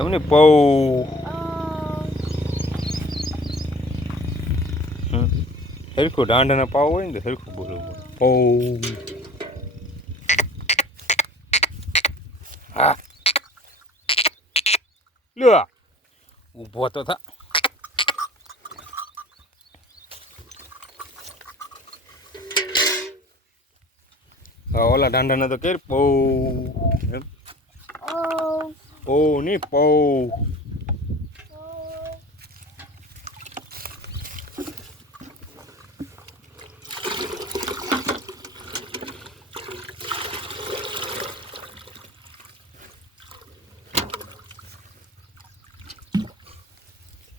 એમને પૌ હરખું દાંડાના પાવ હોય ને તો હરખું બોલો પૌ. હા લ્યો ઊભો તો થા. ઓલા દાંડાના તો કેર પૌ પૌ ની પૌ.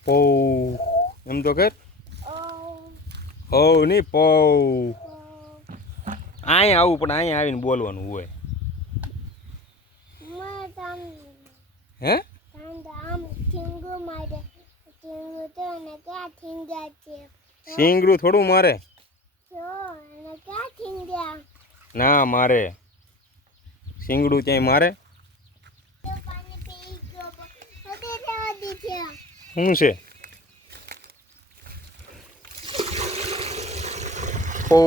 પૌ એમ તો કર ઓ ની પૌ. અહીંયા આવું પણ અહીંયા આવીને બોલવાનું હોય. હે સિંગડું થોડું મારે ના મારે સિંગડું ક્યાંય મારે શું છે ઓ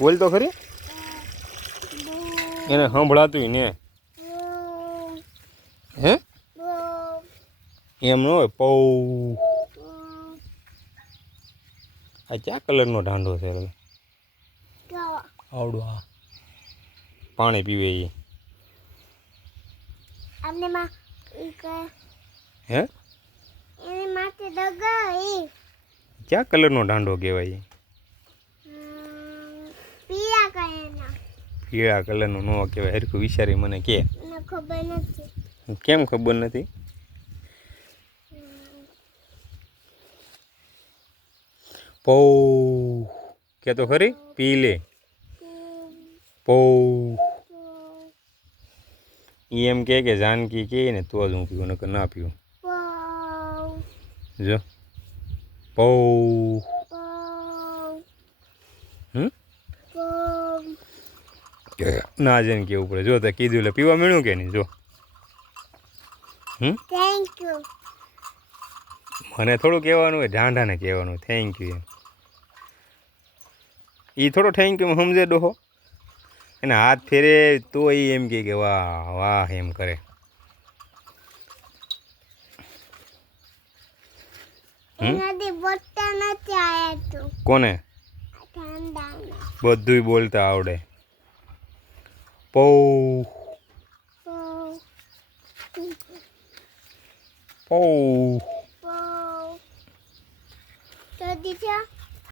બોલ તો ખરી એને સંભળાતું ને હે એમ ન હોય પૌ. આ ક્યાં કલરનો ઢાંડો છે આવડો આ પાણી પીવે એ હે ક્યાં કલરનો ઢાંડો કહેવાય પીળા કલરનો ન કહેવાય હરખું વિચારી મને કે કેમ ખબર નથી પૌ કે તો ખરી પી લે પૌ. એમ કે જાનકી કે ને તો જ હું પીવું નકર ના પીવું જો પૌ. ના જઈને કેવું પડે જો તે કીધું એટલે પીવા મળ્યું કે નહીં જો થેન્ક યુ. મને થોડું કહેવાનું હોય ઢાંઢાને કહેવાનું થેન્ક યુ એમ એ થોડો થેન્ક યુ સમજે ડોહો એને હાથ ફેરે તો એ એમ કે વાહ વાહ એમ કરે. કોને બધુંય બોલતા આવડે પૌ પૌ.